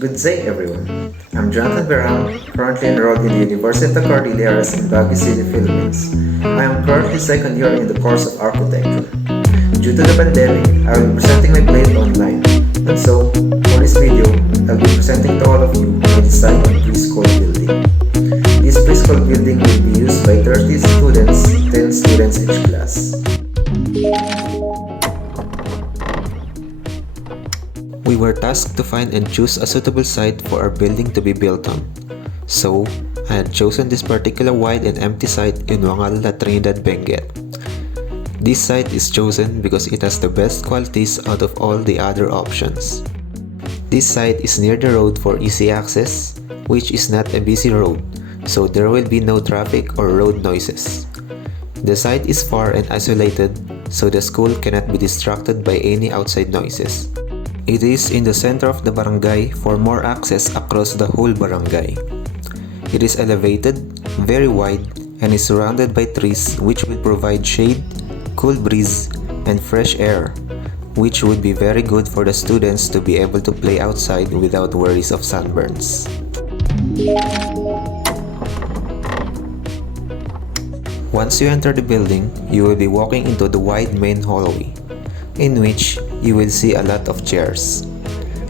Good day, everyone. I'm Jonathan Berham, currently enrolled in the University of Cordilleras in Baguio City, Philippines. I am currently second year in the course of architecture. Due to the pandemic, I will be presenting my plate online. And so, for this video, I'll be presenting to all of you my design on preschool building. This preschool building will be used by 30 students, 10 students each class. We were tasked to find and choose a suitable site for our building to be built on. So, I had chosen this particular wide and empty site in Wangal, La Trinidad, Benguet. This site is chosen because it has the best qualities out of all the other options. This site is near the road for easy access, which is not a busy road, so there will be no traffic or road noises. The site is far and isolated, so the school cannot be distracted by any outside noises. It is in the center of the barangay for more access across the whole barangay. It is elevated, very wide, and is surrounded by trees which will provide shade, cool breeze, and fresh air, which would be very good for the students to be able to play outside without worries of sunburns. Once you enter the building, you will be walking into the wide main hallway, in which you will see a lot of chairs.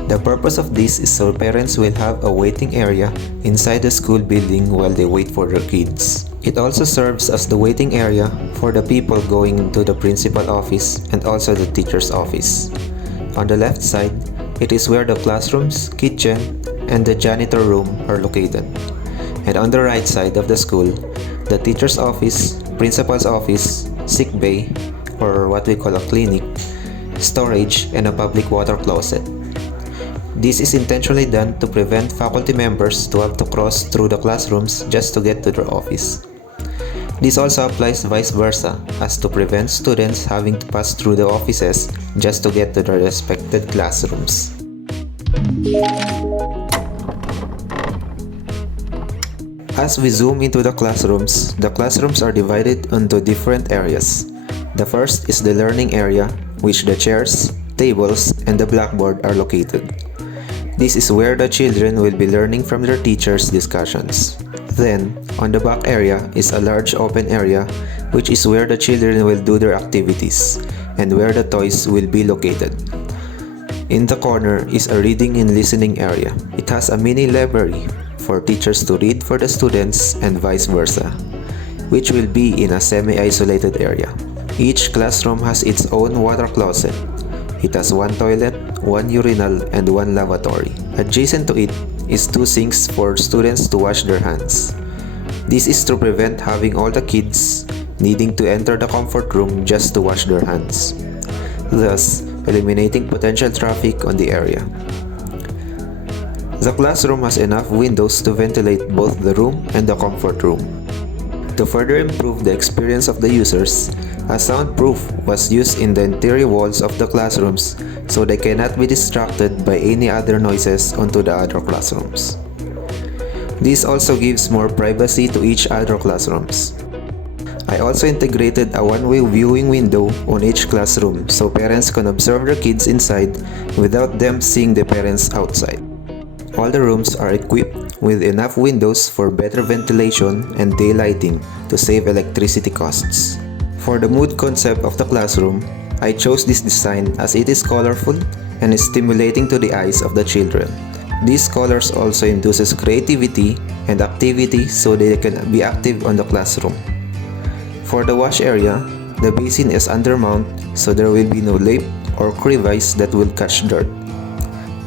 The purpose of this is so parents will have a waiting area inside the school building while they wait for their kids. It also serves as the waiting area for the people going to the principal office and also the teacher's office. On the left side, it is where the classrooms, kitchen, and the janitor room are located. And on the right side of the school, the teacher's office, principal's office, sick bay, or what we call a clinic, storage, and a public water closet. This is intentionally done to prevent faculty members to have to cross through the classrooms just to get to their office. This also applies vice versa, as to prevent students having to pass through the offices just to get to their respected classrooms. As we zoom into the classrooms are divided into different areas. The first is the learning area, which the chairs, tables, and the blackboard are located. This is where the children will be learning from their teachers' discussions. Then, on the back area is a large open area, which is where the children will do their activities, and where the toys will be located. In the corner is a reading and listening area. It has a mini library for teachers to read for the students and vice versa, which will be in a semi-isolated area. Each classroom has its own water closet. It has one toilet, one urinal, and one lavatory. Adjacent to it is two sinks for students to wash their hands. This is to prevent having all the kids needing to enter the comfort room just to wash their hands, thus eliminating potential traffic on the area. The classroom has enough windows to ventilate both the room and the comfort room. To further improve the experience of the users, a soundproof was used in the interior walls of the classrooms so they cannot be distracted by any other noises onto the other classrooms. This also gives more privacy to each other classrooms. I also integrated a one-way viewing window on each classroom so parents can observe their kids inside without them seeing the parents outside. All the rooms are equipped with enough windows for better ventilation and daylighting to save electricity costs. For the mood concept of the classroom, I chose this design as it is colorful and is stimulating to the eyes of the children. These colors also induces creativity and activity so they can be active on the classroom. For the wash area, the basin is undermount so there will be no lip or crevice that will catch dirt.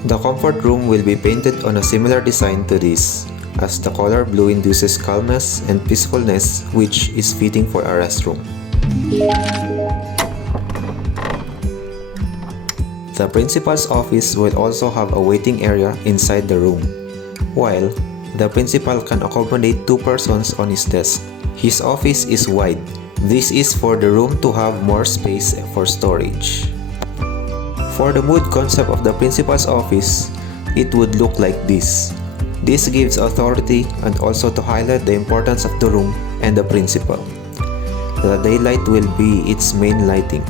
The comfort room will be painted on a similar design to this, as the color blue induces calmness and peacefulness, which is fitting for a restroom. The principal's office will also have a waiting area inside the room, while the principal can accommodate two persons on his desk. His office is wide. This is for the room to have more space for storage. For the mood concept of the principal's office, it would look like this. This gives authority and also to highlight the importance of the room and the principal. The daylight will be its main lighting.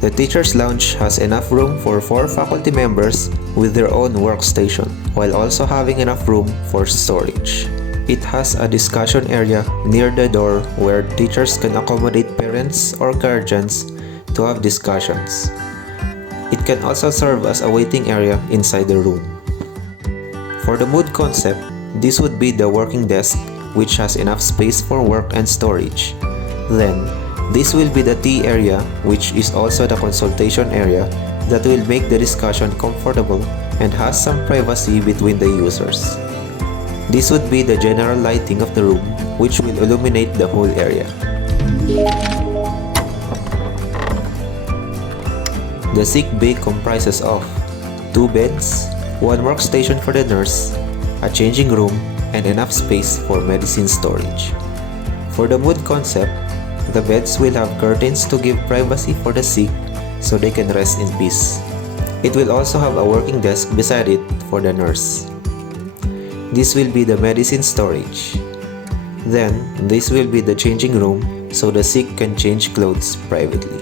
The teacher's lounge has enough room for 4 faculty members with their own workstation, while also having enough room for storage. It has a discussion area near the door where teachers can accommodate parents or guardians to have discussions. It can also serve as a waiting area inside the room. For the mood concept, this would be the working desk, which has enough space for work and storage. Then, this will be the tea area, which is also the consultation area that will make the discussion comfortable and has some privacy between the users. This would be the general lighting of the room, which will illuminate the whole area. The sick bay comprises of 2 beds, 1 workstation for the nurse, a changing room, and enough space for medicine storage. For the mood concept, the beds will have curtains to give privacy for the sick so they can rest in peace. It will also have a working desk beside it for the nurse. This will be the medicine storage. Then, this will be the changing room so the sick can change clothes privately.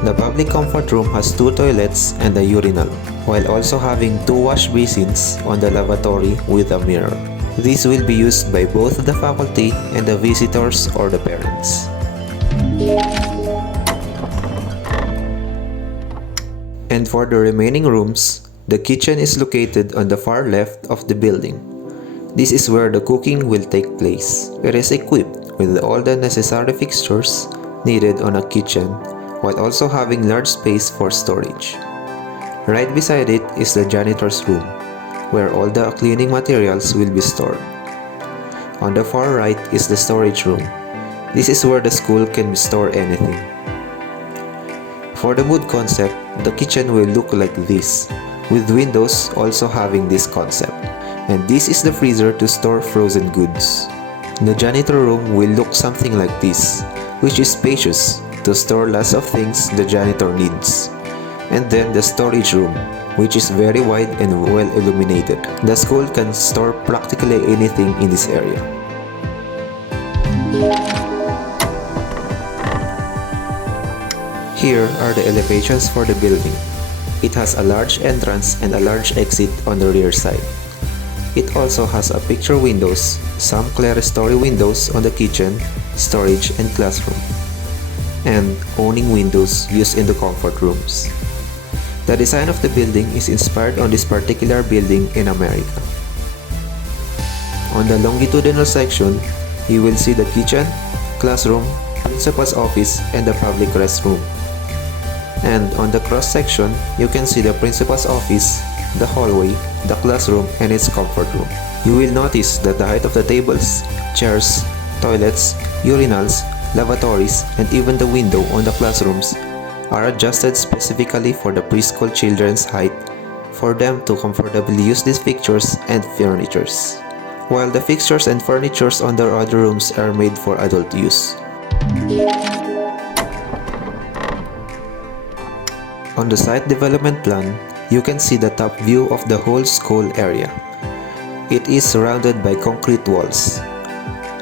The public comfort room has 2 toilets and a urinal, while also having 2 wash basins on the lavatory with a mirror. This will be used by both the faculty and the visitors or the parents. And for the remaining rooms, the kitchen is located on the far left of the building. This is where the cooking will take place. It is equipped with all the necessary fixtures needed on a kitchen, while also having large space for storage. Right beside it is the janitor's room, where all the cleaning materials will be stored. On the far right is the storage room. This is where the school can store anything. For the mood concept, the kitchen will look like this, with windows also having this concept. And this is the freezer to store frozen goods. The janitor room will look something like this, which is spacious to store lots of things the janitor needs. And then the storage room, which is very wide and well illuminated. The school can store practically anything in this area. Here are the elevations for the building. It has a large entrance and a large exit on the rear side. It also has a picture windows, some clerestory windows on the kitchen, storage, and classroom, and awning windows used in the comfort rooms. The design of the building is inspired on this particular building in America. On the longitudinal section, you will see the kitchen, classroom, principal's office, and the public restroom. And on the cross section, you can see the principal's office, the hallway, the classroom, and its comfort room. You will notice that the height of the tables, chairs, toilets, urinals, lavatories, and even the window on the classrooms are adjusted specifically for the preschool children's height for them to comfortably use these fixtures and furnitures, while the fixtures and furnitures on the other rooms are made for adult use. On the site development plan, you can see the top view of the whole school area. It is surrounded by concrete walls.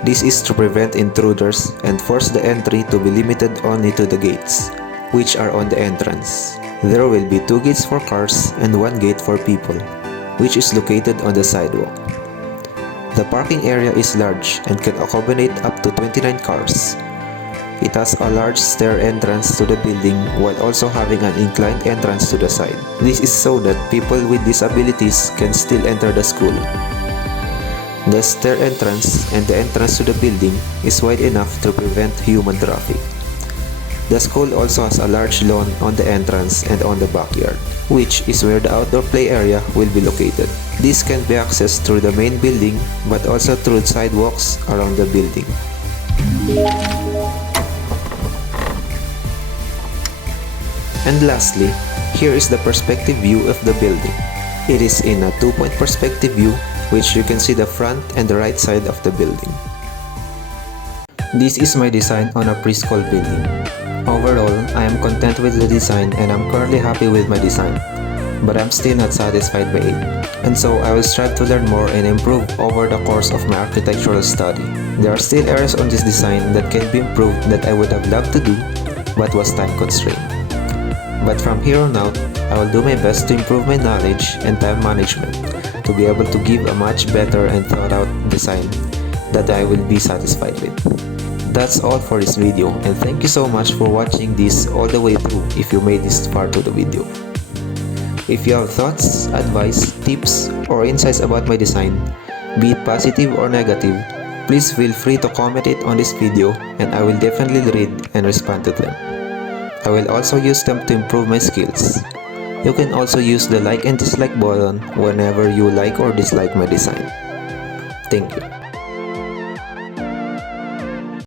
This is to prevent intruders and force the entry to be limited only to the gates, which are on the entrance. There will be 2 gates for cars and 1 gate for people, which is located on the sidewalk. The parking area is large and can accommodate up to 29 cars. It has a large stair entrance to the building while also having an inclined entrance to the side. This is so that people with disabilities can still enter the school. The stair entrance and the entrance to the building is wide enough to prevent human traffic. The school also has a large lawn on the entrance and on the backyard, which is where the outdoor play area will be located. This can be accessed through the main building but also through sidewalks around the building. And lastly, here is the perspective view of the building. It is in a 2-point perspective view, which you can see the front and the right side of the building. This is my design on a preschool building. Overall, I am content with the design and I'm currently happy with my design. but I'm still not satisfied by it. And so I will strive to learn more and improve over the course of my architectural study. There are still areas on this design that can be improved that I would have loved to do, but was time constrained. But from here on out, I will do my best to improve my knowledge and time management to be able to give a much better and thought out design that I will be satisfied with. That's all for this video, and thank you so much for watching this all the way through if you made this far to the video. If you have thoughts, advice, tips, or insights about my design, be it positive or negative, please feel free to comment it on this video and I will definitely read and respond to them. I will also use them to improve my skills. You can also use the like and dislike button whenever you like or dislike my design. Thank you.